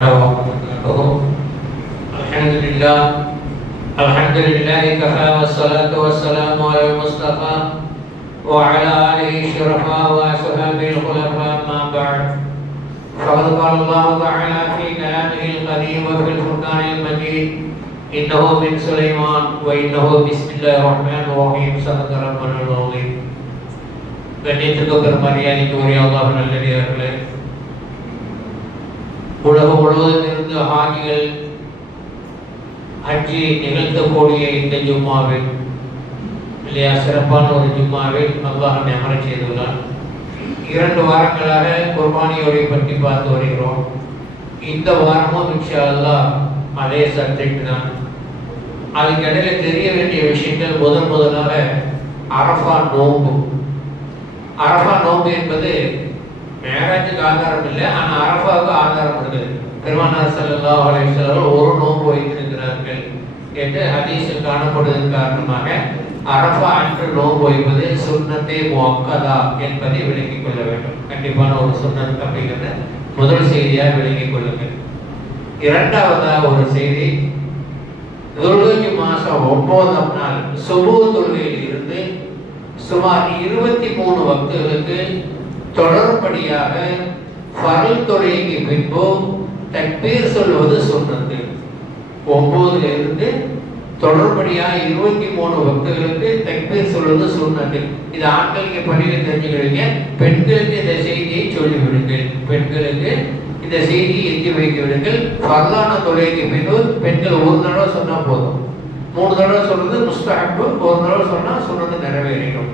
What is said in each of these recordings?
الحمد لله كفى والصلاة والسلام على المصطفى وعلى آله الشرفاء وأصحابه الخلفاء أما بعد فقد قال الله تعالى في كلامه القديم وفي الفرقان المجيد إنه من سليمان وإنه بسم الله الرحمن الرحيم صدق ربنا العظيم. கண்ணியத்துக்கு பெருமரியாதைக்கு உரிய அல்லாஹ் நல்லடியார்களே, உலகம் முழுவதும் இருந்து ஹாஜிகள் ஹஜ்ஜி நிகழ்த்தக்கூடிய இந்த ஜும்மாவில் இல்லையா, சிறப்பான ஒரு ஜும்மாவில் அல்லாஹ் அமர செய்துள்ளார். 2 வாரங்களாக குர்பானியோரை பற்றி பார்த்து வருகிறோம். இந்த வாரமும் இன்ஷா அல்லாஹ் அதே சப்ஜெக்ட் தான். அதுக்கு இடையில தெரிய வேண்டிய விஷயங்கள் முதலாக அரஃபா நோன்பு. அரஃபா நோன்பு என்பது மேராஜுக்கு ஆதாரம் இல்லை, ஆனால் அரஃபாவுக்கு ஆதாரம் இருக்குது. பெருமானார் ஸல்லல்லாஹு அலைஹி வஸல்லம் ஒரு நோன்பு வைத்திருக்கிறார்கள் என்று ஹதீஸில் காணப்படுவதன் காரணமாக அரஃபா அன்று நோன்பு வைப்பது சுன்னத்தே முஅக்கதா என்பதை விளங்கிக் கொள்ள வேண்டும். கண்டிப்பான ஒரு சுன்னத் அப்படிங்கிறத முதல் செய்தியாக விளங்கிக் கொள்ளுங்கள். இரண்டாவதாக ஒரு செய்தி, துல்ஹஜ் மாதம் 9ஆம் நாள் சுபூ தொழுகையில் இருந்து சுமார் 23 வக்துகளுக்கு தொடர்படியாக ஃபர்ல் தொழுகைக்கு பின்பு தக்பீர் சொல்வது சுன்னத்து. 9ல் இருந்து தொடர்படியாக 23 வக்துகளுக்கு தக்பீர் சொல்வது சுன்னத்து. இது ஆண்களுக்கு பள்ளியில் தெரிஞ்சுக்கிறீங்க, பெண்களுக்கு இந்த செய்தியை சொல்லிவிடுங்கள். பெண்களுக்கு இந்த செய்தியை எத்தி வைத்து விடுங்கள். ஃபர்லான தொழுகைக்கு பின்பு பெண்கள் ஒரு தடவை சொன்னால் போதும். 3 தடவை சொல்றது முஸ்தஹப், ஒரு தடவை சொன்னால் சொன்னது நிறைவேறிடும்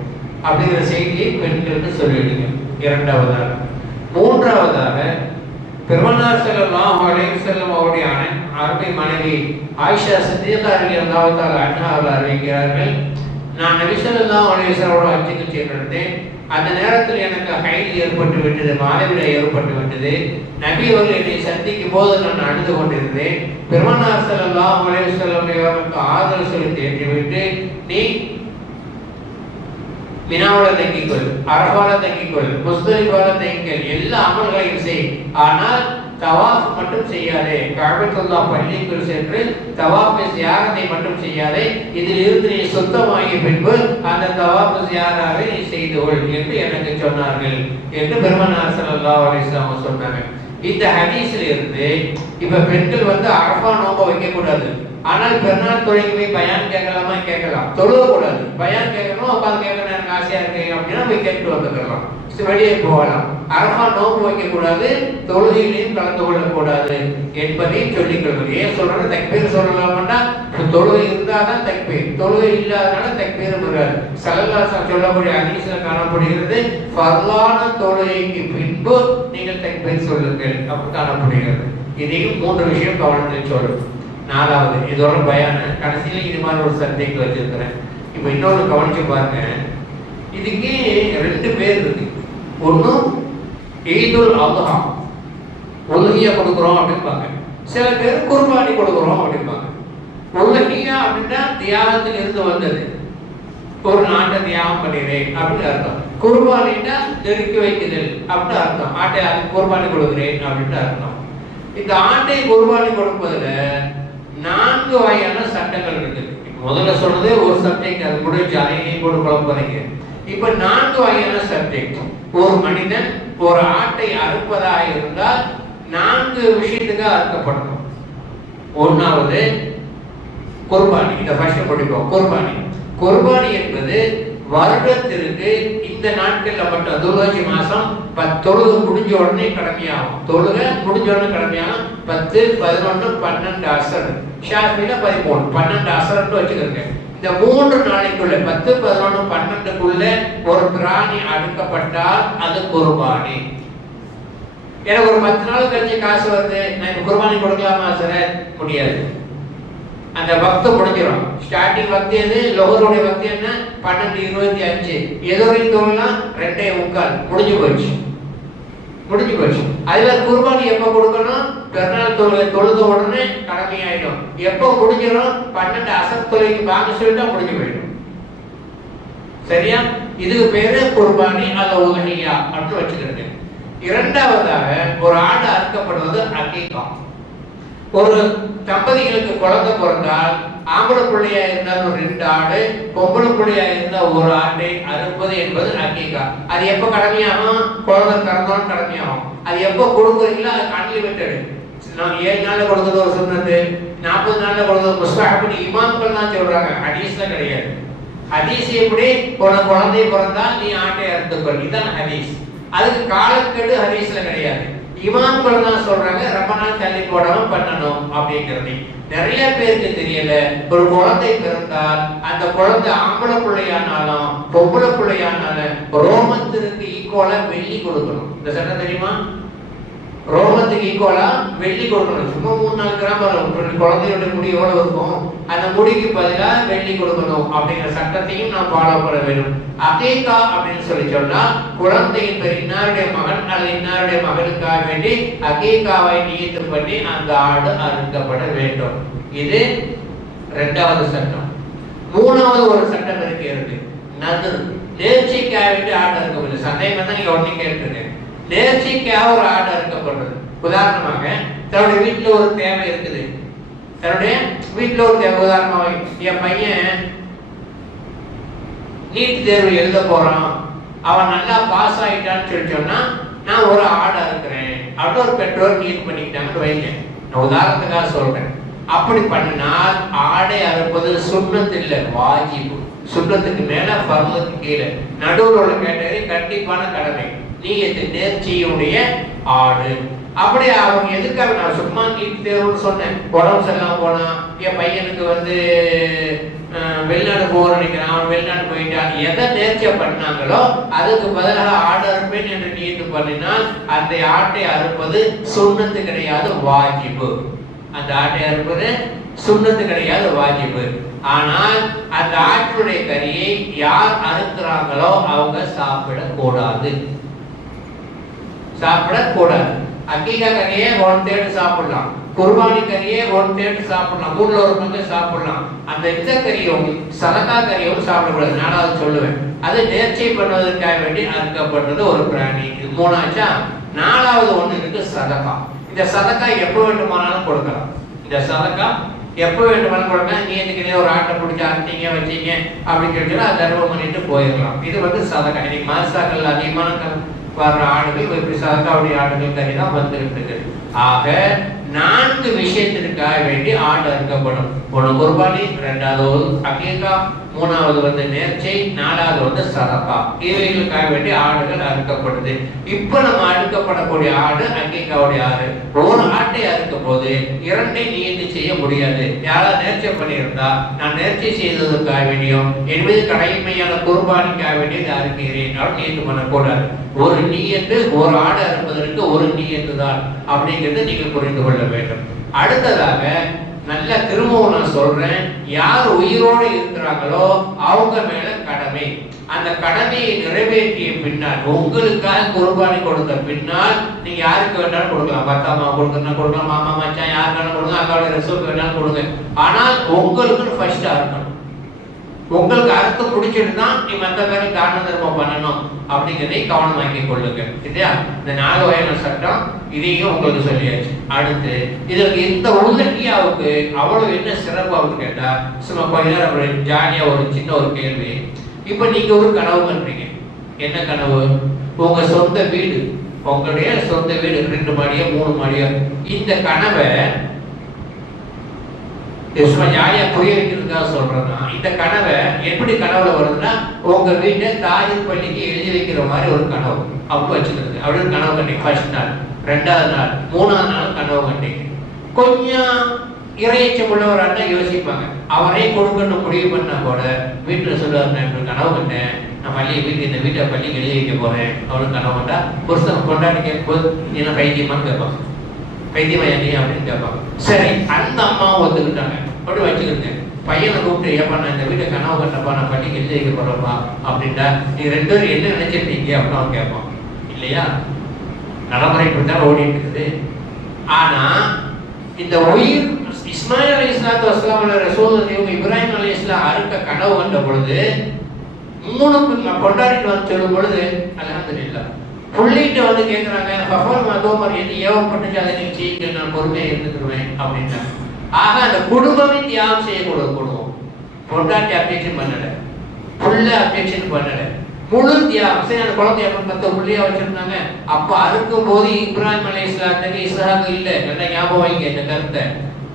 அப்படிங்கிற செய்தியை பெண்களுக்கு சொல்லிவிடுங்க. இரண்டாவதாக. மூன்றாவதாக, பெருமானார் ஸல்லல்லாஹு அலைஹி வஸல்லம் அவருடைய அருமை மனைவி ஆயிஷா சித்திகா ரலியல்லாஹு தஆலா அன்ஹா அவர்கள் அறிவிக்கிறார்கள், நான் நபி ஸல்லல்லாஹு அலைஹி வஸல்லம் ஹஜ்ஜுக்கு சென்றிருந்தேன். அந்த நேரத்தில் எனக்கு ஹைல் ஏற்பட்டு விட்டது, மாதவிடாய் ஏற்பட்டு விட்டது. நபி அவர்கள் என்னை சந்திக்கும் போது நான் அழுது கொண்டிருந்தேன். பெருமானார் ஸல்லல்லாஹு அலைஹி வஸல்லம் அவர்களுக்கு ஆதரவு செலுத்தி ஏற்றிவிட்டு, நீ மினாவுல தங்கிக்கொள், அரஃபால தங்கிக்கொள், முஸ்தலிஃபால தங்கிக்கொள், எல்லா அமல்களையும் செய், ஆனால் தவாஃப் மட்டும் செய்யாதே. கஅபத்துல்லாஹ் பள்ளிக்குள் சென்று தவாஃப் ஜியாரத்தை மட்டும் செய்யாதே. இதில் இருந்து நீ சுத்தமாகிய பின்பு அந்த தவாஃப் ஜியாராவை நீ செய்து கொள் என்று எனக்கு சொன்னார்கள் என்று பெருமானார் ஸல்லல்லாஹு அலைஹி வஸல்லம் சொன்னாங்க. இந்த ஹதீஸில் இருந்து இப்ப பெண்கள் அரஃபா நோன்பு வைக்க கூடாது, ஆனால் பெருநாள் தொழுகைக்கு போய் பயான் கேட்கலாமா? கேட்கலாம். தொழுக கூடாது. பயான் கேட்கணும், உட்காந்து கேட்கணும், எனக்கு ஆசையா இருக்கு அப்படின்னா போய் கேட்டு வந்துக்கலாம், வெளியே போகலாம். அரஃபா நோன்பு வைக்க கூடாது, தொழுகையிலையும் கலந்து கொள்ளக்கூடாது என்பதையும் சொல்லிக் கொள்வது. ஏன் சொல்றேன், தக்பீர் சொல்லலாம்னா தொழுகை இருந்தாதான் தக்பீர், தொழுகை இல்லாதனால தக்பீர் வராது. ஸல்லல்லாஹு அலைஹி வஸல்லம் சொல்லக்கூடிய ஹதீஸ்ல காணப்படுகிறது, ஃபர்லான தொழுகைக்கு பின்பு நீங்கள் தக்பீர் சொல்லுங்கள் அப்படி காணப்படுகிறது. இதையும் 3 விஷயம் கவனத்தில் சொல்லும். 4வது, இதோட பயான கடைசியில இது மாதிரி ஒரு சப்ஜெக்ட் வச்சிருக்கிறேன். இப்போ இன்னொரு கவனிச்சு பாருங்க, இதுக்கு 2 பேர் இருக்கு. ஒன்று ஈதுல் அல்ஹா, உலுஹியா கொடுக்குறோம் அப்படிம்பாங்க. சில பேர் குர்பானி கொடுக்குறோம் அப்படிம்பாங்க. உலுஹியா அப்படின்னா தியாகத்தில் இருந்து வந்தது, ஒரு நாட்டை தியாகம் பண்ணிடுறேன் அப்படின்னு அர்த்தம். குர்பானின்னா நெருக்கி வைக்குதல் அப்படின்னு அர்த்தம். ஆட்டை குர்பானி கொடுக்குறேன் அப்படின்னு அர்த்தம். இந்த ஆட்டை குர்பானி கொடுப்பதுல 4 வகையான சட்டங்கள் இருக்கு. முதல்ல சொன்னது ஒரு சப்ஜெக்ட், அது முடிஞ்சு அதையும் போட்டு குழப்பறீங்க. இப்ப 4 வகையான சப்ஜெக்ட். ஒரு மனிதன் ஒரு ஆட்டை அறுப்பதாக இருந்தால் 4 விஷயத்துக்கு அறுக்கப்படணும். 1வது குர்பானி. இந்த ஃபர்ஸ்ட் படிப்போம். குர்பானி. குர்பானி என்பது வருடத்திற்கு இந்த நாட்கள்ல மட்டும், துல்ஹஜ் மாசம் 10 தொழுகை முடிஞ்ச உடனே கடமையாகும். தொழுகை முடிஞ்ச உடனே கடமையாகும். 10, 11, 12 அசர், ஷாஃபில 13, 12 அசர்னு வச்சுக்கோங்க. இந்த 3 நாளைக்குள்ள 10, 11, 12க்குள்ள ஒரு பிராணி அறுக்கப்பட்டால் அது குர்பானி. எனக்கு ஒரு 10 நாள் கழிச்சு காசு வருது, நான் குர்பானி கொடுக்கலாமா சார்? முடியாது. அந்த வக்து முடிஞ்சிடும். ஸ்டார்டிங் வக்து எது? லோகருடைய வக்து என்ன? 12:25. எதோரையும் தொழலாம் 2:45 முடிஞ்சு போச்சு, முடிஞ்சு போச்சு. அதுல குர்பானி எப்ப கொடுக்கணும்? பெருநாள் தொழுத உடனே கடமையாயிடும். எப்போ முடிஞ்சிடும்? 12 அசர் தொழுகைக்கு வாங்க சொல்லிட்டா முடிஞ்சு போயிடும். சரியா? இதுக்கு பேரு குர்பானி அல்ல உலஹியா அப்படின்னு வச்சுக்கிறது. இரண்டாவதாக ஒரு ஆடு அறுக்கப்படுவது அகீகா. ஒரு தம்பதிகளுக்கு குழந்தை பிறந்தால் ஆம்பளை பிள்ளையா இருந்தால் ஒரு 2 ஆடு, பொம்பளை பிள்ளையா இருந்தால் ஒரு ஆட்டை அறுப்பது என்பது அக்கீகா. அது எப்போ கடமையாகும்? குழந்தை பிறந்தோன்னு கடமையாகும். அது எப்போ கொடுக்குறீங்களோ அது அன்லிமிட்டடு. நான் 7 நாள்ல கொடுக்குறது ஒரு சுன்னத்து, 40 நாள்ல கொடுக்குறது முஸ்தஹப். இமாம்கள் தான் சொல்றாங்க, ஹதீஸ்ல கிடையாது. ஹதீஸ் எப்படி? உனக்கு குழந்தை பிறந்தால் நீ ஆட்டை அறுத்துக்கொள், இதுதான் ஹதீஸ். அதுக்கு காலக்கெடு ஹதீஸ்ல கிடையாது. இமாம்கள் தான் சொல்றாங்க ரொம்ப நாள் தள்ளி போடாம பண்ணணும் அப்படிங்கிறது. நிறைய பேருக்கு தெரியல. ஒரு குழந்தை பிறந்தால் அந்த குழந்தை ஆம்பளை பிள்ளையானாலும் பொம்பளை பிள்ளையானாலும் ரோமத்திற்கு ஈக்குவலா வெள்ளி கொடுக்கணும். இந்த சட்டம் தெரியுமா? ரோமத்துக்கு ஈக்குவலா வெள்ளி கொடுக்கணும். சும்மா 3-4 கிராம் குழந்தையோட முடி எவ்வளவு இருக்கும், அந்த முடிக்கு பதிலா வெள்ளி கொடுக்கணும் அப்படிங்கிற சட்டத்தையும் நாம் ஃபாலோ பண்ண வேண்டும். அகீகா அப்படின்னு சொல்லி சொன்னா குழந்தையின் பேர் இன்னாருடைய மகன் அல்லது இன்னாருடைய மகனுக்காக வேண்டி அகீகாவை நியத்து பண்ணி அந்த ஆடு அறுக்கப்பட வேண்டும். இது 2வது சட்டம். 3வது ஒரு சட்டம் இருக்கிறது, நதுர். நேர்ச்சிக்காக வேண்டி ஆடு அறுக்கப்படும். சந்தேகம் தான் நீங்க ஒண்ணு கேட்டுருக்கேன். நேர்ச்சிக்காக ஒரு ஆடு அறுக்கப்படுறது. உதாரணமாக தன்னுடைய வீட்டுல ஒரு தேவை இருக்குது, தன்னுடைய வீட்டுல ஒரு தேவை. உதாரணமாக என் பையன் நீட் தேர்வு எழுத போறான், அவன் நல்லா பாஸ் ஆயிட்டான்னு சொல்லி சொன்னா நான் ஒரு ஆடு அறுக்கிறேன் அப்படின்னு ஒரு பெற்றோர் கிளிக் பண்ணிக்கிட்டாங்கன்னு வைங்க. நான் உதாரணத்துக்காக சொல்றேன். அப்படி பண்ணினால் ஆடை அறுப்பது சுன்னத்து இல்லை, வாஜிபு. சுன்னத்துக்கு மேல ஃபர்லுக்கு கீழே நடுவில் உள்ள கேட்டகரி கண்டிப்பான கடமை. நீயத்து நேர்ச்சியுடைய ஆடு. அப்படியே அவங்க எதுக்காக? நான் சும்மா நீட் தேர்வுன்னு சொன்னேன். உடம்பு சரியில்லாம போனா, என் பையனுக்கு வெளிநாடு போக நினைக்கிறான், அவன் வெளிநாடு போயிட்டான், எதை நேர்ச்சியா பண்ணாங்களோ அதுக்கு பதிலாக ஆடு அறுப்பேன் என்று நீட்டு பண்ணினால் அந்த ஆட்டை அறுப்பது சுன்னத்து கிடையாது, வாஜிபு. அந்த ஆட்டை அறுப்பது சுன்னத்து கிடையாது, வாஜிபு. ஆனால் அந்த ஆட்டினுடைய கறியை யார் அறுக்கிறாங்களோ அவங்க சாப்பிடக்கூடாது, சாப்பிடக்கூடாது. அக்கீகா கறியை 1/3 சாப்பிடலாம், குர்பானி கறியை 1/3 சாப்பிடலாம், 3ல் 1 பங்கு சாப்பிடலாம். அந்த இந்த கறியும் சதகா கறியும் சாப்பிடக்கூடாது. 4வது சொல்லுவேன், அது நேர்ச்சை பண்ணுவதற்காக வேண்டி அறுக்கப்பட்டது ஒரு பிராணி. இது 3ஆச்சா. 4வது ஒண்ணு இருக்கு, சதகா. இந்த சதகா எப்போ வேண்டுமானாலும் கொடுக்கலாம். இந்த சதகா எப்போ வேண்டுமானாலும் கொடுக்கலாம். நீ எதுக்கு ஒரு ஆட்டை பிடிச்சி அறுத்தீங்க வச்சீங்க அப்படின்னு சொல்லி அதை தர்மம் பண்ணிட்டு போயிடலாம். இது சதகா. இன்னைக்கு மாசாக்கள் அதிகமான வர்ற ஆடுகள் இப்படி சதகாவுடைய ஆடுகள் கறி தான் வந்துருக்கு. ஆக 4 விஷயத்திற்காக வேண்டி ஆடு அறுக்கப்படும். 1 குர்பானி, 2வது அகீகா, 3வது நேர்ச்சை, 4வது சதகா. இவைகளுக்காக வேண்டி ஆடுகள் அறுக்கப்படுது. இப்ப நம்ம அறுக்கப்படக்கூடிய ஆடு அகீகாவுடைய ஆடு. ஒரு ஆட்டை அறுக்கும் போது 2ஐ நீயத்து செய்ய முடியாது. யாராவது நேர்ச்சை பண்ணியிருந்தா நான் நேர்ச்சை செய்ததற்காக வேண்டியும் என் மீது கடமையான குர்பானிக்காக வேண்டியது அறுக்கிறேன் நீயத்து பண்ணக்கூடாது. ஒரு நீயத்து, ஒரு ஆடு அறுப்பதற்கு ஒரு நீயத்து தான் அப்படிங்கிறது நீங்கள் புரிந்து கொள்ள வேண்டும். அடுத்ததாக நல்ல திரும்பவும் நான் சொல்றேன், யார் உயிரோடு இருக்கிறாங்களோ அவங்க மேல கடமை. அந்த கடமையை நிறைவேற்றிய பின்னால், உங்களுக்காக குர்பானி கொடுத்த பின்னால் நீங்க யாருக்கு வேணாலும் கொடுக்கலாம். பத்தாமா கொடுக்கணும் கொடுக்கலாம், மாமா மச்சான் யாருக்காலும் கொடுங்க, அக்காவோட ரெசூலுக்கு வேணாலும் கொடுங்க. ஆனால் உங்களுக்கு ஃபர்ஸ்ட் அறுக்கணும். உங்களுக்கு அறுத்து பிடிச்சிட்டு தான் நீ மற்ற பேருக்கு தான தர்மம் பண்ணணும் அப்படிங்கிறதை கவனமாக்கி கொள்ளுங்க. இல்லையா? இந்த 4 வகையான சட்டம் இதையும் உங்களுக்கு சொல்லியாச்சு. அடுத்து இதற்கு இந்த உலகியாவுக்கு அவ்வளவு என்ன சிறப்பு அப்படின்னு கேட்டா, சும்மா கொஞ்ச நேரம் ஜாலியா ஒரு சின்ன ஒரு கேள்வி. இப்ப நீங்க ஒரு கனவு பண்றீங்க. என்ன கனவு? உங்க சொந்த வீடு, உங்களுடைய சொந்த வீடு 2 மாடியோ 3 மாடியோ. இந்த கனவை சும்மா ஜாலியா புரிய வைக்கிறதுக்காக சொல்றேன்னா, இந்த கனவை எப்படி கனவுல வருதுன்னா, உங்க வீட்டை தாஜர் பள்ளிக்கு எழுதி வைக்கிற மாதிரி ஒரு கனவு அப்போ வச்சுக்கிறது. அப்படின்னு கனவு கண்டீங்க. ஃபர்ஸ்ட் நாள், 2வது நாள், 3வது நாள் கனவு கண்டீங்க. கொஞ்சம் இறையச்சம் உள்ளவராக யோசிப்பாங்க. அவரே கொடுக்கணும் முடிவு பண்ணா கூட வீட்டுல சொல்லுவார், நான் கனவு கண்டேன், நான் வீட்டு இந்த வீட்டை பள்ளிக்கு எழுதி வைக்க போறேன் அவனுக்கு கனவு கண்டா. புருஷன் கொண்டாடி கேட்கும்போது நீ என்ன பைத்தியமான்னு கேட்பாங்க. பைத்தியமா நீ அப்படின்னு கேட்பாங்க. சரி, அந்த அம்மாவும் ஒத்துக்கிட்டாங்க. அப்படி வச்சுக்கிட்டு பையனை கூப்பிட்டு, ஏப்பா நான் இந்த வீட்டை கனவு கண்டப்பா, நான் பள்ளிக்கு எழுதி வைக்க போறப்பா அப்படின்ட்டா, நீ 2 பேரும் என்ன நினைச்சிருக்கீங்க அப்படின்னு அவன் கேட்பான். இல்லையா? நடைமுறை இப்படித்தான் ஓடிட்டு இருக்குது. ஆனா இந்த உயிர் இஸ்மாயில் அலைஹிஸ்ஸலாத்து வஸ்ஸலாம் ரசூலுல்லாஹி இப்ராஹிம் அலைஹிஸ்ஸலாம் அறுக்க கனவு கண்ட பொழுது 3 கொண்டாடிட்டு வந்து சொல்லும் பொழுது அல்ஹம்துலில்லாஹ் புள்ளிட்டு வந்து கேட்குறாங்க, பஃபர் மதோமர் எது ஏவப்பட்டுச்சு அதை நீங்க செய்யுங்க, நான் பொறுமையாக இருந்துக்குருவேன் அப்படின்ட்டாங்க. ஆக அந்த குடும்பமே தியாகம் செய்யக்கூட குடும்பம். பொண்டாட்டி அப்ஜெக்ஷன் பண்ணலை, புள்ள அப்ஜெக்ஷன் பண்ணலை, முழு தியாகம். சரி, அந்த குழந்தை எப்ப 10 புள்ளியா வச்சிருந்தாங்க. அப்ப அறுக்கும் போது இப்ராஹிம் அலைஹிஸ்ஸலாத்துக்கு இஸ்ஹாக் இல்லை. நல்லா ஞாபகம் வைங்க இந்த கருத்தை.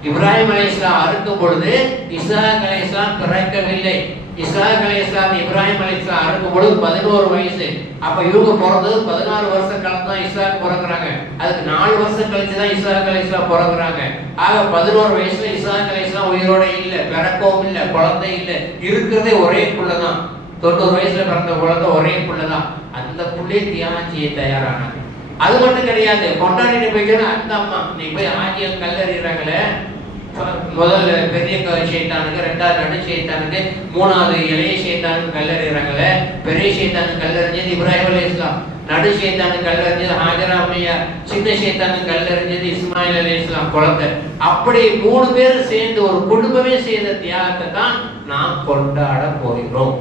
இப்ராஹிம் அலைஹிஸ்ஸலாம் அறுக்கும் பொழுது இஸ்ஹாக் அலைஹிஸ்ஸலாம் பிறக்கவில்லை. இஸ்ஹாக் அலைஹிஸ்ஸலாம் இப்ராஹிம் அலைஹிஸ்ஸலாம் அறுக்கும் பொழுது 11 வயசு. அப்ப இவங்க பிறந்தது 16 வருஷம் கழிச்சு தான் இஸ்ஹாக் பிறகுறாங்க. அதுக்கு 4 வருஷம் கழிச்சு தான் இஸ்ஹாக் அலைஹிஸ்ஸலாம் பிறகுறாங்க. ஆக 11 வயசுல இஸ்ஹாக் அலைஹிஸ்ஸலாம் உயிரோட இல்லை, பிறக்கவும் இல்லை, குழந்தை இல்லை. இருக்கிறதே ஒரே புள்ளதான். 90 வயசுல பிறந்த குழந்தை ஒரே புள்ளதான். அந்த புள்ளே தியாகம் செய்ய தயாரானாங்க. அது மட்டும் கிடையாது, கொண்டாடிட்டு போய்க்கணும். அந்த அம்மா நீ போய் ஆஜியம் கல்லறிகிறாங்களே, முதல்ல பெரிய சேத்தானுக்கு, 2வது நடு சேத்தானுக்கு, 3வது இளைய சேத்தானுக்கு கல்லறிகிறாங்களே. பெரிய சேத்தானுக்கு கல்லறிஞ்சது இப்ராஹிம் அலைஹிஸ்ஸலாம், நடு சேத்தானுக்கு கல்லறிஞ்சது ஹாஜரா அம்மையா, சின்ன சேத்தானுக்கு கல்லறிஞ்சது இஸ்மாயில் அலைஹிஸ்ஸலாம் குழந்தை. அப்படி 3 பேரும் சேர்ந்து ஒரு குடும்பமே செய்த தியாகத்தை தான் நாம் கொண்டாட போகிறோம்.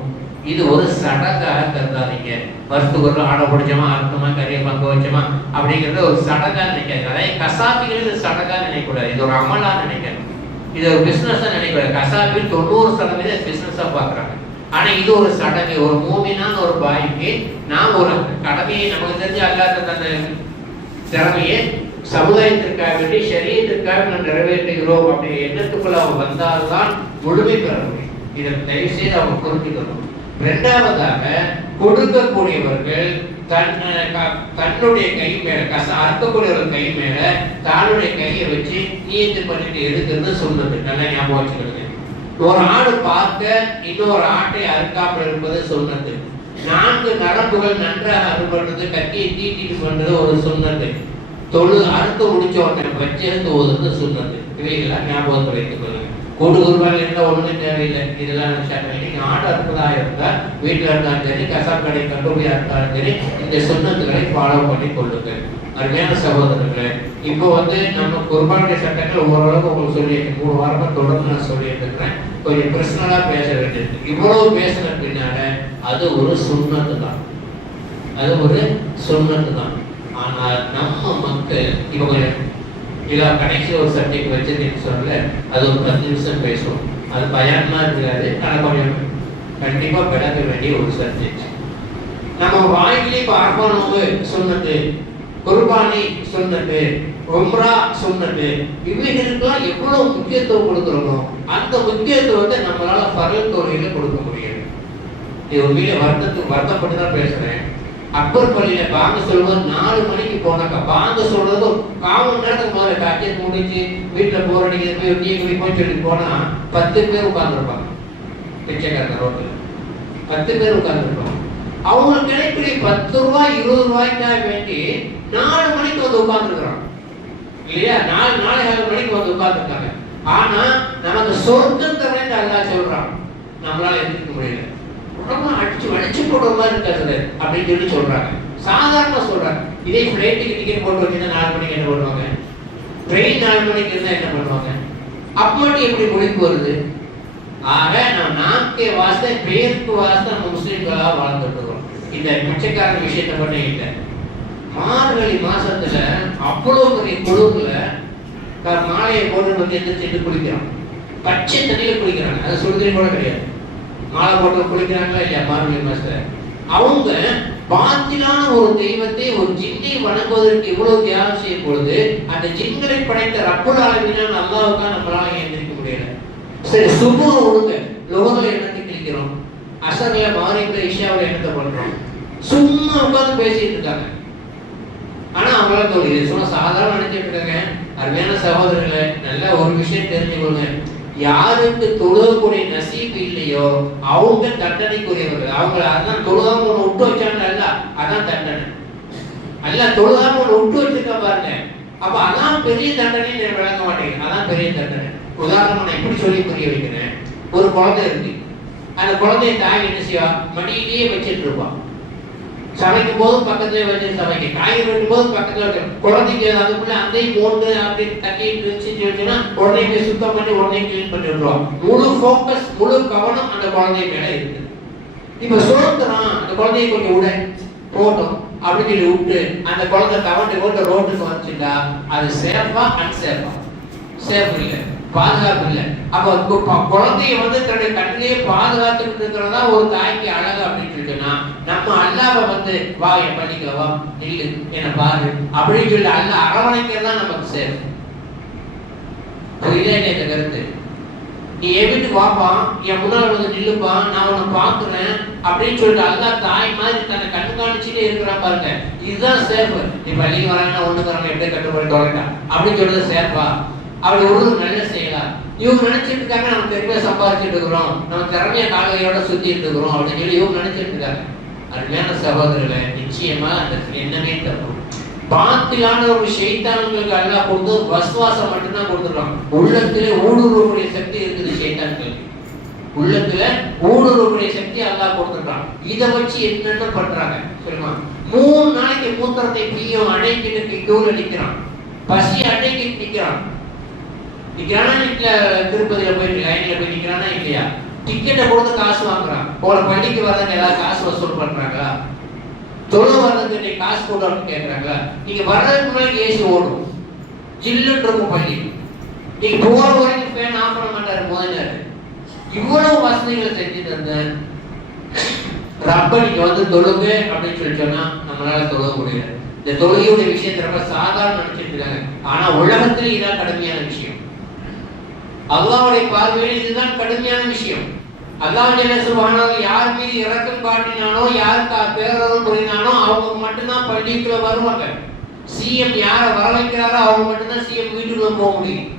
இது ஒரு சடங்காக கருதாதீங்க. வருஷத்துக்கு ஒரு ஆடை பிடிச்சோமா, அர்த்தமா, கறியை பங்கு வச்சோமா அப்படிங்கிறத ஒரு சடங்கா நினைக்காது. அதாவது கசாப்பிகள் இது சடங்கா நினைக்கக்கூடாது, இது ஒரு அமலா நினைக்கணும், இது ஒரு பிசினஸா நினைக்கூடாது. கசாப்பில் 90% பிசினஸா பாக்குறாங்க. ஆனா இது ஒரு சடங்கு. ஒரு மூமினான ஒரு பாய்க்கு நாம் ஒரு கடமையை, நமக்கு தெரிஞ்ச அல்லாத தந்த திறமையை சமுதாயத்திற்காக வேண்டி ஷரியத்திற்காக நாம் நிறைவேற்றுகிறோம் அப்படிங்கிற எண்ணத்துக்குள்ள அவங்க வந்தால்தான் முழுமை பெற முடியும். இதை தயவு செய்து அவங்க புரிஞ்சுக்கணும். 2வதாக, கொடுக்கக்கூடியவர்கள் தன்னுடைய கை மேல, அறுக்கக்கூடியவர்கள் கை மேல தன்னுடைய கையை வச்சு நீயத்து பண்ணிட்டு எடுக்கிறது சொன்னது. நல்லா ஞாபகம் வச்சுக்கிறது. ஒரு ஆடு பார்க்க இன்னொரு ஆட்டை அறுக்காமல் இருப்பது சொன்னது. 4 நரம்புகள் நன்றாக அறுபடுறது, கத்தியை தீட்டிட்டு பண்றது ஒரு சொன்னது. அறுத்து முடிச்ச உடனே வச்சிருந்து ஓதுறது சொன்னது. இவைகளாம் ஞாபகத்தை வைத்துக் கொள்ளுங்க. கூட்டு குருபால் இருந்தால் ஒண்ணுமே தேவையில்லை. இதெல்லாம் நீங்க ஆடு அறுப்பதாக இருந்தால் வீட்டில் இருந்தாலும் சரி, கசாப் கடை கட்டுரையா இருந்தாலும் சரி, இந்த சுண்ணத்துக்களை ஃபாலோ பண்ணி கொள்ளுங்கள். அருமையான சகோதரர்களே, இப்போ நம்ம குர்பானுடைய சட்டங்கள் ஓரளவுக்கு உங்களுக்கு சொல்லியிருக்கேன். 3 வாரமா தொடர்ந்து நான் சொல்லிட்டு இருக்கிறேன். கொஞ்சம் பர்சனலா பேச வேண்டியது. இவ்வளவு பேசின பின்னால அது ஒரு சுண்ணத்து தான், அது ஒரு சுண்ணத்து தான். ஆனால் நம்ம மக்கள் இவங்க கடைசி ஒரு சப்ஜெக்ட் வச்சிருக்கேன்னு சொல்லல, அது ஒரு 10 நிமிஷம் பேசுவோம். அது பயமா இருக்காது, ஆனால் கொஞ்சம் கண்டிப்பா விளக்க வேண்டிய ஒரு சப்ஜெக்ட். நம்ம வாயிலே பார்ப்பனவு சொன்னது, குர்பானி சொன்னது, உம்ரா சொன்னது, இவைகளுக்கெல்லாம் எவ்வளவு முக்கியத்துவம் கொடுக்குறோமோ அந்த முக்கியத்துவத்தை நம்மளால ஃபர்ல் தொழில கொடுக்க முடியாது. இது உண்மையிலே வருத்தப்பட்டு தான் பேசுறேன். அக்பர் பள்ளியில பாங்க சொல்லும்போது 4 மணிக்கு போனாக்கா, பாங்க சொல்றது 1/4 மணி நேரத்துக்கு முதல்ல காய்ச்சல் முடிச்சு வீட்டுல போர் அடிக்கிறது போய் டீ குடிப்போம் சொல்லி போனா 10 பேர் உட்கார்ந்துருப்பாங்க. பிச்சைக்காரங்க ரோட்ல 10 பேர் உட்கார்ந்துருப்பாங்க. அவங்களுக்கு கிடைக்கக்கூடிய 10 ரூபாய் 20 ரூபாய்க்காக வேண்டி 4 மணிக்கு வந்து உட்கார்ந்துருக்காங்க இல்லையா? 4:15 மணிக்கு வந்து உட்கார்ந்துருக்காங்க. ஆனா நமக்கு சொர்க்கம் தரேன்னு அல்லாஹ் சொல்றான், நம்மளால எடுத்துக்க முடியல. அடிச்சு வடிச்சு போடுற மாதிரி இருக்காது அப்படின்னு சொல்றாங்க. சாதாரண சொல்றாங்க. இதே பிளைட்டுக்கு டிக்கெட் போட்டு வச்சுன்னா 4 மணிக்கு என்ன பண்ணுவாங்க? ட்ரெயின் 4 மணிக்கு இருந்தா என்ன பண்ணுவாங்க? அப்படி எப்படி முடிப்பு வருது? ஆக நாமக்கே வாஸ்தே பேருக்கு வாஸ்தே நம்ம முஸ்லிம்களாக வாழ்ந்துட்டு இருக்கோம். இந்த பிச்சைக்காரன் விஷயத்தை பண்ண இல்லை. மார்கழி மாசத்துல அவ்வளவு பெரிய குழுவுல மாலையை போட்டு எந்திரிச்சு குளிக்கிறான். பச்சை தண்ணியில குளிக்கிறாங்க. அது சுடுதண்ணி கூட கிடையாது. மாலை போட்டு குளிக்கிறாங்களா இல்லையா? மார்கழி மாசத்துல அவங்க பாத்திலான ஒரு தெய்வத்தை, ஒரு ஜின்னை வணங்குவதற்கு இவ்வளவு தியாகம் செய்யும் பொழுது அந்த ஜின்களை படைத்த ரப்புல் ஆலமீனான அல்லாஹ்வுக்கா நம்மளால எந்திரிக்க முடியல. சரி, சுபுஹ ஒழுங்க லோகத்துல என்னத்தை கிழிக்கிறோம், அசர்ல மகரிப்ல இஷாவுல என்னத்தை பண்றோம், சும்மா உட்கார்ந்து பேசிட்டு இருக்காங்க. ஆனா அவங்களால தோல்வி சும்மா சாதாரண நினைச்சிட்டு இருக்காங்க. அருமையான சகோதரர்களை, நல்ல ஒரு விஷயம் தெரிஞ்சுக்கொள்ளுங்க. யாருக்கு தொழுகக்கூடிய நசீப் இல்லையோ அவங்க தண்டனைக்குரியவர்கள். அவங்க அதான் தொழுகாம ஒண்ணு விட்டு வச்சாங்க அல்ல, அதான் தண்டனை அல்ல. தொழுகாம ஒண்ணு விட்டு வச்சிருக்க பாருங்க, அப்ப அதான் பெரிய தண்டனை. விளங்க மாட்டேங்குது, அதான் பெரிய தண்டனை. உதாரணமா நான் இப்படி சொல்லி புரிய வைக்கிறேன். ஒரு குழந்தை இருக்கு, அந்த குழந்தைய தாய் என்ன செய்வா? மடியிலேயே வச்சிட்டு இருப்பான். சமைக்கும் போது பக்கத்துல வச்சு சமைக்க, காய்கறி வெட்டும் போது பக்கத்துல வைக்க. குழந்தைக்கு அதுக்குள்ள அதையும் போட்டு அப்படி தட்டி செஞ்சு வச்சுன்னா உடனே போய் சுத்தம் பண்ணி உடனே கிளீன் பண்ணி விடுவான். முழு ஃபோக்கஸ், முழு கவனம் அந்த குழந்தை மேல இருக்கு. இப்ப சுதந்திரம், அந்த குழந்தைய கொஞ்சம் விட போட்டோம், அப்படின்னு சொல்லி விட்டு அந்த குழந்தை தவண்டி போட்டு ரோட்டுக்கு வந்துச்சுட்டா அது சேஃபா அன்சேஃபா? சேஃப் இல்லை, பாதுகாப்பு இல்லை. அப்போ குழந்தைய தன்னுடைய கண்ணிலேயே பாதுகாத்துக்கிட்டு இருக்கிறதா ஒரு தாய்க்கு அழகு அப்படின்னு சொல்லிட்டுனா, நம்ம அல்லாவை வா என் பள்ளிக்கல வா நில்லு என்ன பாரு அப்படின்னு சொல்லி அல்ல அரவணைக்கிறதா நமக்கு சேஃப். புரியுதா இல்லையா இந்த கருத்து? நீ என் வீட்டுக்கு வாப்பான், என் முன்னாள் நில்லுப்பான், நான் உன்னை பாக்குறேன் அப்படின்னு சொல்லிட்டு அல்லா தாய் மாதிரி தன்னை கண்காணிச்சுட்டே இருக்கிறான் பாருங்க, இதுதான் சேஃப். நீ பள்ளிக்கு வராங்கன்னா ஒண்ணுக்கு வராங்க எப்படியே கட்டுப்பட்டு வரட்டான் அப்படின்னு சொல்றது சேஃபா? அப்படி ஒரு நல்ல செய்யலாம். இவங்க நினைச்சிட்டு இருக்காங்க நம்ம திறமையா சம்பாதிச்சுட்டு இருக்கிறோம், நம்ம திறமையா காலையோட சுத்திட்டு இருக்கிறோம் அப்படின்னு சொல்லி இவங்க நினைச்சிட்டு இருக்காங்க. அருமையான சகோதரர்களை, நிச்சயமா அந்த எண்ணமே தப்பு. பாத்திலான ஒரு ஷைத்தான்களுக்கு அல்லாஹ் கொடுத்து வஸ்வாசம் மட்டும்தான் கொடுத்துருக்கான். உள்ளத்திலே ஊடுருவக்கூடிய சக்தி இருக்குது ஷைத்தான்களுக்கு. உள்ளத்துல ஊடுருவக்கூடிய சக்தி அல்லாஹ் கொடுத்துருக்கான். இதை வச்சு என்னென்ன பண்றாங்க சொல்லுமா? 3 நாளைக்கு மூத்திரத்தை பீயும் அடைக்கிட்டு டூல நிக்கிறான், பசி அடைக்கிட்டு நிக்கிறானா? திருப்பதியில போயிட்டு லைன்ல போய் நிக்கிறானா இல்லையா? டிக்கெட்டை கொடுத்து காசு வாங்குறான். போல பள்ளிக்கு வரதுக்கு எல்லாரும் காசு வசூல் பண்றாங்களா? தொழு வர்றதுக்கு காசு போட்டு கேட்கறாங்களா? நீங்க வர்றதுக்கு முன்னாடி ஏசி ஓடும், ஜில்லுன்னு இருக்கும் பள்ளி. நீங்க போற வரைக்கும் ஃபேன் ஆஃப் பண்ண மாட்டாரு முதல்ல. இவ்வளவு வசதிகளை செஞ்சுட்டு இருந்தேன் ரப்ப நீங்க தொழுங்க அப்படின்னு சொல்லி சொன்னா நம்மளால தொழுக முடியாது. இந்த தொழுகையுடைய விஷயத்தை ரொம்ப சாதாரண நினைச்சிட்டு இருக்காங்க. ஆனா உலகத்திலே இதான் கடுமையான விஷயம். அல்லாஹ்வுடைய பார்வையில் இதுதான் கடுமையான விஷயம். அல்லாஹ் சுப்ஹானஹு யார் மீது இரக்கம் காட்டினானோ, யாருக்கு பேரருள் புரிந்தானோ அவங்க மட்டும்தான் பள்ளிக்குள்ள வருவாங்க. சிஎம் யாரை வர வைக்கிறாரோ அவங்க மட்டும்தான் சிஎம் வீட்டுக்குள்ள போக முடியும்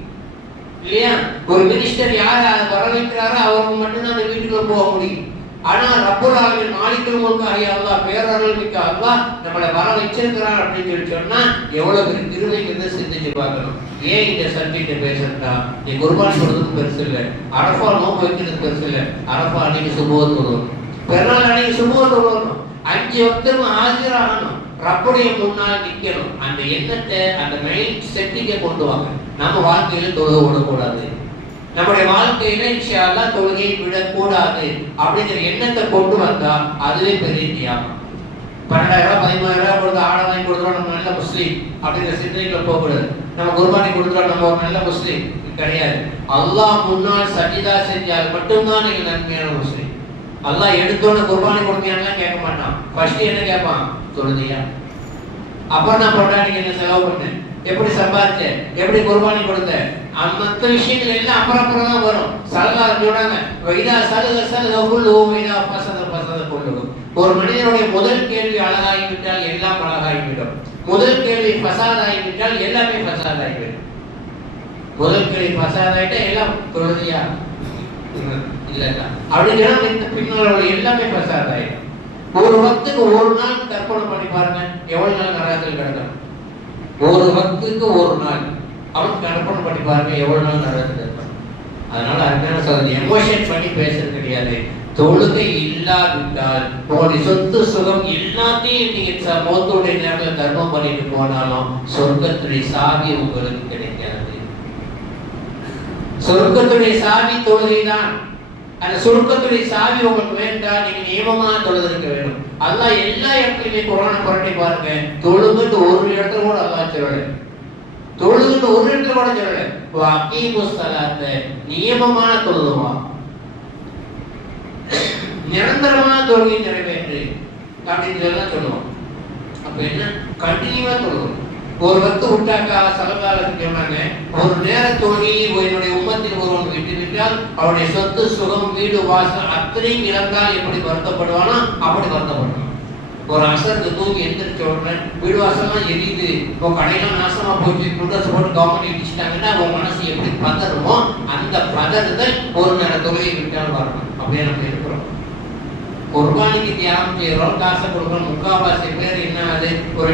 இல்லையா? ஒரு மினிஸ்டர் யாரை வர வைக்கிறாரோ அவங்க மட்டும்தான் அந்த வீட்டுக்குள்ள போக முடியும். ஆனா ரப்புல் ஆலமீன் மாலிக்குல் முல்க் அல்லாஹ் பேரருள் மிக்க அல்லாஹ் நம்மளை வர வச்சிருக்கிறார் அப்படின்னு சொல்லி சொன்னா எவ்வளவு பெரிய திருமைங்கிறத சிந்திச்சு பார்க்கணும். ஏன் இந்த சப்ஜெக்ட் பேசுறா? நீ குர்பானி கொடுத்தது பெருசு இல்லை, அரஃபா நோன்பு வைக்கிறது பெருசு இல்லை. அரஃபா அன்னைக்கு சுபுஹ் தொழுவணும், பெருநாள் அன்னைக்கு சுபுஹ் தொழுவணும், 5 வக்தும் ஆஜராகணும், ரப்புடைய முன்னால் நிக்கணும். அந்த எண்ணத்தை அந்த மைண்ட் செட்டிங்க கொண்டு வாங்க. நம்ம வாழ்க்கையில தொழுக விடக்கூடாது, நம்முடைய வாழ்க்கையில இன்ஷா அல்லாஹ் தொழுகையை விடக்கூடாது அப்படிங்கிற எண்ணத்தை கொண்டு வந்தா அதுவே பெரிய தியாகம். 12,000 13,000 கொடுத்து ஆடை வாங்கி கொடுத்துறோம் நம்ம நல்ல முஸ்லீம் அப்படிங்கிற சிந்தனைக்குள்ள போகக்கூடாது. நம்ம குர்பானி கொடுத்துறோம் நம்ம ஒரு நல்ல முஸ்லீம் கிடையாது. அல்லாஹ் முன்னால் சஜிதா செஞ்சால் மட்டும்தான் நீங்க நன்மையான முஸ்லீம். அல்லாஹ் எடுத்தோன்னு குர்பானி கொடுத்தீங்கன்னா கேட்க மாட்டான். ஃபர்ஸ்ட் என்ன கேட்பான்? தொழுதியா? அப்ப நான் பொண்டாட்டிக்கு என்ன செலவு பண்ணேன், எப்படி சம்பாதிச்ச, எப்படி குர்பானி கொடுத்த, மற்ற விஷயங்கள் எல்லாம் அப்புறம் தான் வரும். சல்லல்லாஹு சொல்றாங்க, வைதா சலுக சலுக குல்லு வைதா பசத பசத குல்லு. ஒரு மனிதனுடைய முதல் கேள்வி அழகாகிவிட்டால் எல்லாம் அழகாகிவிடும். முதல் கேள்வி பசாதாகிவிட்டால் எல்லாமே பசாதாகிவிடும். முதல் கேள்வி பசாதாயிட்டா எல்லாம் தொழுதியா இல்லைன்னா அப்படின்னா பின்னோட எல்லாமே பசாதாயிடும். ஒரு வக்துக்கு ஒரு நாள் கற்பனை பண்ணி பாருங்க, எவ்வளவு நாள் நரகத்தில் கிடக்கும். ஒரு வக்துக்கு ஒரு நாள் அவன் கற்பனை பண்ணி பாருங்க, எவ்வளவு நாள் நரகத்தில் இருப்பான். அதனால அருமையான சொல்றது, எமோஷன் பண்ணி பேசுறது கிடையாது. தொழுகை இல்லாவிட்டால் உங்களுடைய சொத்து சுகம் எல்லாத்தையும் நீங்க மௌத்துடைய நேரத்தில் தர்மம் பண்ணிட்டு போனாலும் சொர்க்கத்துடைய சாவி உங்களுக்கு கிடைக்காது. சொர்க்கத்துடைய சாவி தொழுகைதான். அந்த சொர்க்கத்துடைய சாவி உங்களுக்கு வேண்டாம், நீங்க நியமமா தொழுதிருக்க வேண்டும். அல்லாஹ் எல்லா இடத்துலயுமே குர்ஆனை புரட்டி பாருங்க, தொழுகுன்னு ஒரு இடத்துல கூட அல்லாஹ் சொல்லல, தொழுகுன்னு ஒரு இடத்துல கூட சொல்லல. வஅகீமுஸ் ஸலாத்த, நியமமான தொழுதுவா, நிரந்தரமான தொழுகை நிறைவேற்று அப்படின்னு சொல்லுவோம். அப்ப என்ன? கண்டினியூவா தொழுவோம். ஒரு வக்து விட்டாக்கா சலகாலத்துக்கு சொன்னாங்க, ஒரு நேர தொழுகையை என்னுடைய உம்மத்தில் ஒருவன் விட்டுவிட்டால் அவருடைய சொத்து சுகம் வீடு வாசல் அத்தனையும் இழந்தால் எப்படி வருத்தப்படுவானோ அப்படி வருத்தப்படுவான். ஒரு அசருக்கு தூங்கி எந்திரிச்ச உடனே வீடு வாசல்லாம் எரியுது, உன் கடையெல்லாம் நாசமா போச்சு, குண்டஸ் போட்டு கவர்மெண்ட் இடிச்சிட்டாங்கன்னா உன் மனசு எப்படி பதறுமோ அந்த பதறுதல் ஒரு நேர தொழுகையை விட்டால் வரணும். அப்படியே நம்ம இருக்கிறோம். குர்பானிக்கு தியாகம் செய்யறோம், காசை கொடுக்கணும். முக்கால்வாசி பேர் என்ன ஆகுது, ஒரு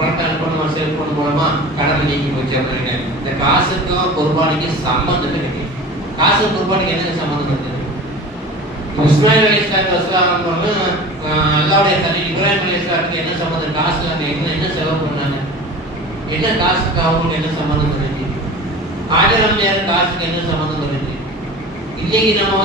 பணத்தை அனுப்பணுமா செல்போன் மூலமா கடமை நீக்கி போச்சு அப்படிங்க. இந்த காசுக்கும் குர்பானிக்கும் சம்பந்தம் கிடையாது. காசு குர்பானிக்கு என்ன சம்பந்தம் இருக்குது? இஸ்மாயில் அலைஹிஸ்ஸலாம் அல்லாஹ்வுடைய தனி இப்ராஹிம் அலைஹிஸ்ஸலாத்துக்கு என்ன சம்பந்தம்? காசுல என்ன செலவு பண்ணாங்க? என்ன காசுக்கு அவங்களுக்கு என்ன சம்பந்தம் இருக்கு? ஹாஜர் அம்மையார் காசுக்கு என்ன சம்பந்தம் இருக்கு? இன்னைக்கு நம்ம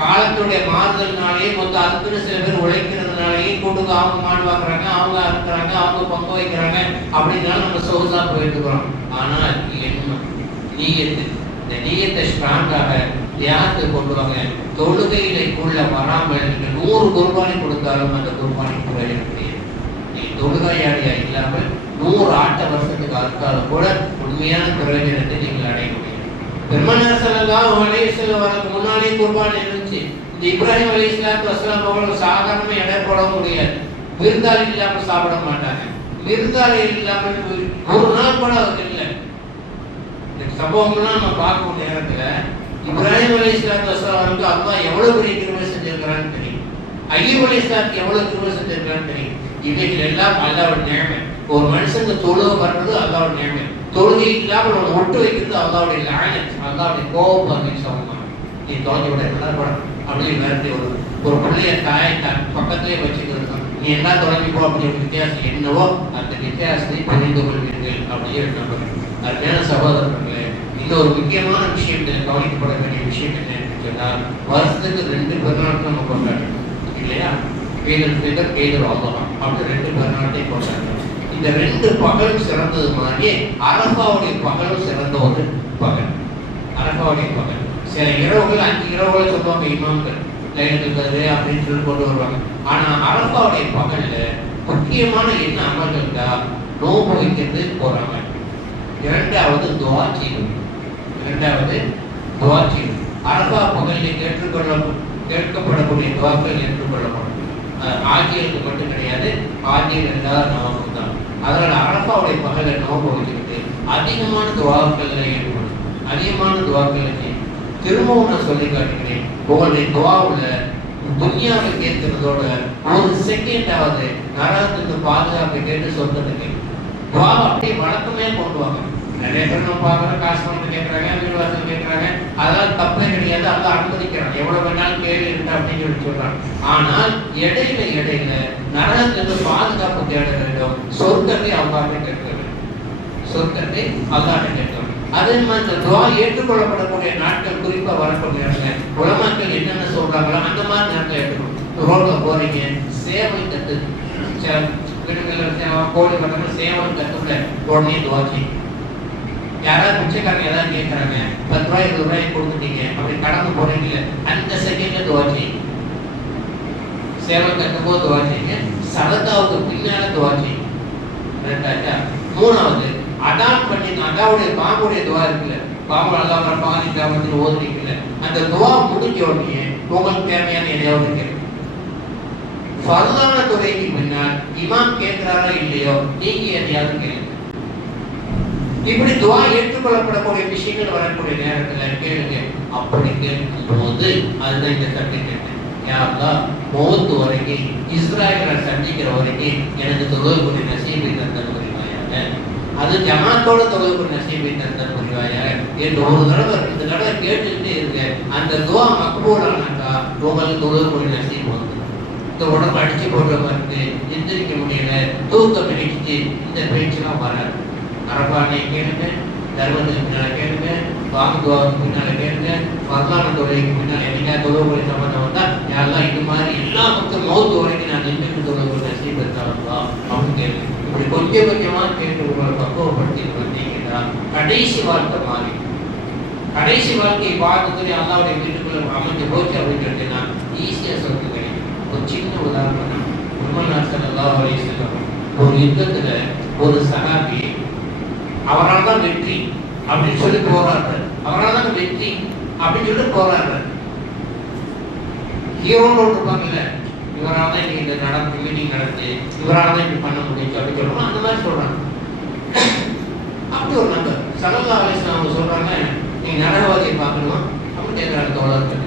காலத்துடைய மாறுதல்னாலே அதுக்குன்னு சில பேர் உழைக்கிறதுனால நாளைக்கு கூட்டுக்கு அவங்க மாடு வாங்குறாங்க, அவங்க அறுக்கிறாங்க, அவங்க பங்கு வைக்கிறாங்க, அப்படின்னாலும் நம்ம சொகுசா போயிருக்கிறோம். ஆனால் எண்ணம் நீயத்து, இந்த நீயத்தை ஸ்ட்ராங்காக தியாகத்தை கொண்டு வாங்க. தொழுகையிலைக்குள்ள வராமல் நீங்கள் 100 குர்பானி கொடுத்தாலும் அந்த குர்பானி பிரயோஜனம் கிடையாது. நீ தொழுகையாளியா இல்லாமல் 100 ஆட்ட வருஷத்துக்கு அறுத்தாலும் கூட உண்மையான பிரயோஜனத்தை நீங்கள் அடைய முடியும். பெருமானார் ஸல்லல்லாஹு அலைஹி வஸல்லம் வரதுக்கு முன்னாலே குர்பானி இருந்துச்சு. இந்த இப்ராஹிம் அலைஹிஸ்ஸலாத்து வஸலாம் அவர்கள் சாதாரண எடை போட முடியாது. விருந்தாளி இல்லாமல் சாப்பிட மாட்டாங்க. விருந்தாளி இல்லாமல் ஒரு நாள் கூட அது இல்லை. இந்த சம்பவம்லாம் நம்ம பார்க்கும் நேரத்துல இப்ராஹிம் அலைஹிஸ்ஸலாத்து வஸலாமுக்கு அல்லாஹ் எவ்வளவு பெரிய கிருபை செஞ்சிருக்கிறான்னு தெரியும். அய்யூப் அலைஹிஸ்ஸலாத்துக்கு எவ்வளவு கிருபை செஞ்சிருக்கிறான்னு தெரியும். இவைகள் எல்லாம் அல்லாஹ்வுடைய நியமத். ஒரு மனுஷனுக்கு தொழுகை வர்றது அல்லாஹ்வுடைய நியமத். தொழுகை இல்லாமல் அவனை ஒட்டு வைக்கிறது அல்லாஹ்வுடைய லஅனத், அல்லாஹ்வுடைய கோபம். சமமாக நீ தொலைஞ்சு விட நல்லா கூட அப்படின்னு வேறு ஒரு பிள்ளைய தாயை பக்கத்திலே வச்சுக்கிறது. நீ என்ன தொலைஞ்சு போ அப்படின்னு வித்தியாசம் என்னவோ அந்த வித்தியாசத்தை புரிந்து கொள்வீர்கள் அப்படியே நம்புறேன். அருமையான சகோதரர்களே, இன்னொரு முக்கியமான விஷயம் கவனிக்கப்பட வேண்டிய விஷயம் என்னன்னு சொன்னால், வருஷத்துக்கு 2 பெருநாட்கள் நம்ம கொண்டாடுறோம் இல்லையா? ஈதுல் ஃபித்ர், ஈதுல் அத்ஹா அப்படி 2 பெருநாட்டை கொண்டாடுறோம். இந்த 2 பகலும் சிறந்தது மாதிரியே அரஃபாவுடைய பகலும் சிறந்த ஒரு பகல். அரஃபாவுடைய பகல் சில இரவுகள் 5 இரவுகள் சொல்லுவாங்க இமாம்கள், லைலத்துல் கத்ர் அப்படின்னு சொல்லி கொண்டு வருவாங்க. ஆனா அரஃபாவுடைய பகல்ல முக்கியமான என்ன அமல்கள் தான்? நோன்பு வைக்கிறது போறாங்க. இரண்டாவது துஆ செய்வது. அரஃபா பகலில் கேட்கப்படக்கூடிய துஆக்கள் ஏற்றுக்கொள்ளப்படும். ஆஜியருக்கு மட்டும் கிடையாது, ஆஜியர் எல்லாரும் நமக்கு தான். அதனால அரஃபாவுடைய பகலை நோன்பு வச்சுக்கிட்டு அதிகமான துஆக்களை ஈடுபடும். அதிகமான துஆக்களை செய்யும். திரும்பவும் நான் சொல்லி காட்டுகிறேன், உங்களுடைய துஆவுல துன்யாவை கேட்கிறதோட ஒரு செகண்டாவது நரகத்துக்கு பாதுகாப்பை கேட்டு சொல்றதுக்கு துஆ அப்படியே வழக்கமே கொண்டு வாங்க. நிறைய பேர் நம்ம பார்க்குறோம், காசு பணம் கேட்குறாங்க, வீடு வாசல் கேட்குறாங்க, அதெல்லாம் தப்பே கிடையாது, அதெல்லாம் அனுமதிக்கிறாங்க, எவ்வளோ வேணாலும் கேள்வி இருக்கு அப்படின்னு சொல்லி சொல்றாங்க. ஆனால் இடையில நரகத்திலிருந்து பாதுகாப்பு தேட வேண்டும். சொர்க்கத்தை அல்லாஹ்வை கேட்க வேண்டும். சொர்க்கத்தை அல்லாஹ்வை கேட்க வேண்டும். அதே மாதிரி இந்த துஆ ஏற்றுக்கொள்ளப்படக்கூடிய நாட்கள் குறிப்பா வரக்கூடிய உலமாக்கள் என்னென்ன சொல்றாங்களோ அந்த மாதிரி நேரத்தில் ஏற்றுக்கணும். ரோட்ல போறீங்க, சேவை தட்டு வீடுகளில் கோழி வளர்ந்து சேவை தட்டுல உடனே துஆ செய்யும். யாராவது பிச்சைக்காரங்க ஏதாவது கேட்கறாங்க, 10 ரூபாய் 20 ரூபாய் கொடுத்துட்டீங்க அப்படி கடந்து போறீங்க, அந்த செகண்ட்ல துஆ செய்யும். சேவை கட்டும் போது துஆ செய்யுங்க. சதகாவுக்கு பின்னால துஆ செய்யும். ரெண்டாச்சா. மூணாவது அதான் பண்ணி அல்லாஹ்வுடைய பாம்புடைய துஆ இருக்குல்ல, பாம்பு அல்லாஹ் ரப்பானி காமத்தில் ஓதுறீங்கல்ல, அந்த துஆ முடிஞ்ச உடனே உங்களுக்கு தேவையான எதையாவது கேட்கும். ஃபர்தான துறைக்கு பின்னால் இமாம் கேட்கிறாரா இல்லையோ நீங்க எதையாவது கேளுங்க. இப்படி துஆ ஏற்றுக்கொள்ளப்படக்கூடிய விஷயங்கள் வரக்கூடிய நேரத்தில் கேளுங்க. அப்படி கேட்கும் போது அதுதான் இந்த சர்டிஃபிகேட். யா அல்லாஹ், மௌத் வரைக்கும் இஸ்ராயேலை சந்திக்கிற வரைக்கும் எனக்கு தொழுகக்கூடிய நசீபை தந்தது புரிவாயாக, அது ஜமாத்தோட தொழுகக்கூடிய நசீபை தந்தது புரிவாயாக என்று ஒரு தடவை 2 தடவை கேட்டுக்கிட்டே இருங்க. அந்த துஆ மக்பூல் ஆனாக்கா உங்களுக்கு தொழுகக்கூடிய நசீப் வந்து இந்த உடம்பு அடிச்சு போடுற மாதிரி எந்திரிக்க முடியல, தூக்கம் அடிச்சு, இந்த பேச்செல்லாம் வராது. அரபானை கேளுங்க, தர்மத்துக்கு பின்னால கேளுங்க, வாக்கு துவாவுக்கு பின்னால கேளுங்க, ஃபர்லான தொழுகைக்கு பின்னால என்னைக்கா தொழுகை சம்பந்தம் வந்தா யாரெல்லாம் இது மாதிரி எல்லா மக்கள் மௌத்து வரைக்கும் நான் நின்று தொழுகை நசீப் இருக்காங்களா அப்படின்னு கேளுங்க. இப்படி கொஞ்சமா கேட்டு உங்களை பக்குவப்படுத்தி வந்தீங்கன்னா கடைசி வாழ்க்கை மாறி, கடைசி வாழ்க்கையை பார்த்துட்டு அல்லாவுடைய வீட்டுக்குள்ள அமைஞ்சு போச்சு அப்படின்னு சொல்லிட்டுன்னா ஈஸியா சொல்ல கிடைக்கும். ஒரு சின்ன உதாரணம், பெருமானார் ஸல்லல்லாஹு அலைஹி வஸல்லம் ஒரு யுத்தத்துல ஒரு சஹாபி அவரால் தான் வெற்றி அப்படின்னு சொல்லி போராடுற, அவரால் தான் வெற்றி அப்படின்னு சொல்லி போராடுற ஹீரோன்னு இருப்பாங்கல்ல, இவரால் தான் இன்னைக்கு இந்த மீட்டிங் நடந்து, இவரால் தான் இப்படி பண்ண முடியும் அப்படின்னு சொல்றோம், அந்த மாதிரி சொல்றாங்க. அப்படி ஒரு நபர் ஸல்லல்லாஹு அலைஹி வஸல்லம் அவங்க சொல்றாங்க, நீங்க நரகவாதியை பார்க்கணுமா அப்படின்னு கேட்கிறாங்க தோழர்கள்.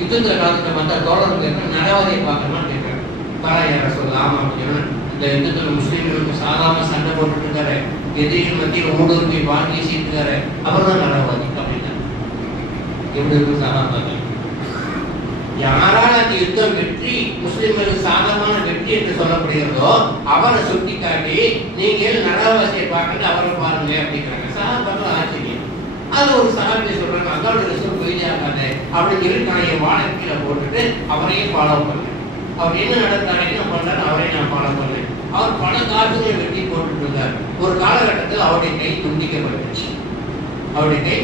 யுத்தத்துல காலத்துல பார்த்தா தோழர்கள் கேட்க நரகவாதியை பார்க்கணுமா கேட்கிறாங்க. பாராயார சொல்லலாம் அப்படின்னு இந்த யுத்தத்துல முஸ்லீம்களுக்கு சாதாரண சண்டை போட்டுட்டு இருக்காரு, எதிரிகள் மத்தியில் ஊடுருவி வாங்கி சீட்டுக்காரு, அவர் தான் நரகவாதி அப்படின்னா எப்படி இருக்கும் சாதாரண? யாரால் அந்த யுத்தம் வெற்றி முஸ்லிம்களுக்கு சாதகமான வெற்றி என்று சொல்லப்படுகிறதோ அவரை சுட்டி காட்டி நீங்கள் நரகவாசியை பார்க்கணும் அவரை பாருங்க அப்படிங்கிறாங்க. சஹாபாக்கள் ஆச்சரியம். அது ஒரு சஹாபி சொல்றாங்க, அல்லாஹ்வுடைய ரசூல் பொய்யாகாத அப்படின்னு சொல்லி நான் என் வாழை கீழே போட்டுட்டு அவரையும் ஃபாலோ பண்ணேன். அவர் என்ன நடந்தாரு, என்ன பண்றாரு, அவரை நான் ஃபாலோ பண்ணேன். அவர் பல காசுகளை வெட்டி போட்டுட்டு இருந்தார். ஒரு காலகட்டத்தில் அவருடைய கை துண்டிக்கப்பட்டுச்சு. அவருடைய கை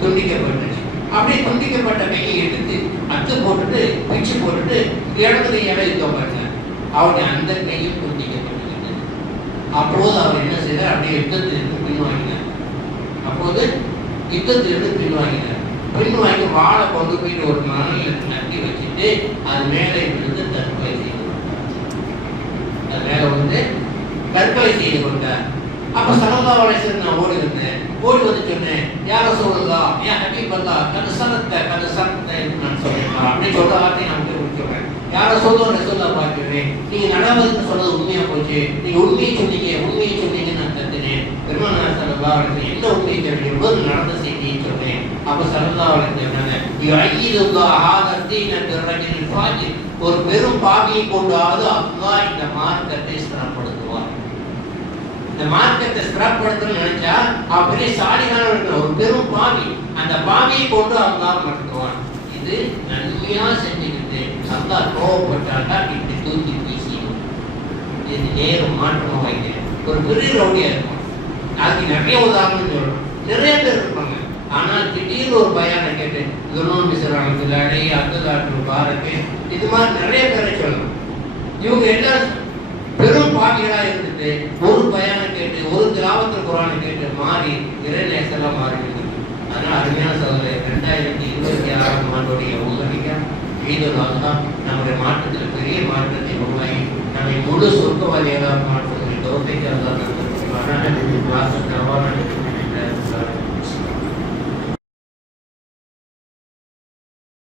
துண்டிக்கப்பட்டுச்சு. அப்படியே துண்டிக்கப்பட்ட கையை எடுத்து அத்து போட்டுட்டு பிச்சு போட்டுட்டு இடது கையால யுத்தம் பண்ணார். அவருடைய அந்த கையும் துண்டிக்கப்பட்டுவிட்டது. அப்போது அவர் என்ன செய்தார், அப்படியே யுத்தத்திலிருந்து பின்வாங்கினார். அப்போது யுத்தத்திலிருந்து பின்வாங்கினார். பின்வாங்கி வாழை கொண்டு போயிட்டு ஒரு மணலில் நட்டி வச்சுட்டு அது மேலே இருந்து தற்கொலை செய்து கொண்டார். அது மேலே வந்து தற்கொலை செய்து கொண்டார். அப்ப ஸல்லல்லாஹு அலைஹி வஸல்லம் நான் ஓடி வந்தேன். ஓடி வந்து சொன்னேன், யா ரசூலுல்லாஹ், யா ஹபீபல்லாஹ், கது சரத்த நான் சொன்னேன். அப்படி சொல்ற வார்த்தையை நான் உங்களுக்கு சொல்றேன். யா ரசூலுல்லாஹ் பார்க்கிறேன், நீங்க நடவடிக்கை சொன்னது உண்மையா போச்சு. நீங்க உண்மையை சொன்னீங்க நான் தட்டினேன். பெருமானார் ஸல்லல்லாஹு அலைஹி வஸல்லம் என்ன உண்மையை சொன்னீங்க, எவ்வளவு நடந்த செய்தியை சொன்னேன். அப்ப ஸல்லல்லாஹு அலைஹி வஸல்லம் ஒரு பெரும் பாவியை கொண்டாவது அல்லாஹ் இந்த மார்க்கத்தை ஸ்திரப்படுத்துவார். இந்த மார்க்கத்தை ஸ்திரப்படுத்தணும்னு நினைச்சா அவன் பெரிய சாலிகான ஒரு பெரும் பாவி, அந்த பாவியை கொண்டு அல்லாஹ் மறுத்துவான். இது நன்மையா செஞ்சுக்கிட்டு அல்லாஹ் கோவப்பட்டாண்டா இப்படி தூக்கி வீசிடும். இது நேரம் மாற்றமா வைக்கிறேன். ஒரு பெரிய ரவுடியா இருக்கும். அதுக்கு நிறைய உதாரணம் சொல்லணும். நிறைய பேர் இருப்பாங்க. ஆனால் திடீர்னு ஒரு பயானை கேட்டு பாரதி இது மாதிரி நிறைய பேரை சொல்லணும். இவங்க எல்லாரும் பெரும் பாவிகளா இருந்துட்டு ஒரு பயானை கேட்டு ஒரு திராவத்தில் குரானை கேட்டு மாறி இறைநேசெல்லாம் மாறிடுது. அதனால அருமையான சகோதரர் 2026 ஆண்டுடைய உங்களிக்க ஈதுல்லாஹ் நம்முடைய மாற்றத்தில் பெரிய மாற்றத்தை உருவாகி நம்மை முழு சொர்க்கவாதியாக மாற்றுவதை தோற்றைக்கு அல்லாஹ்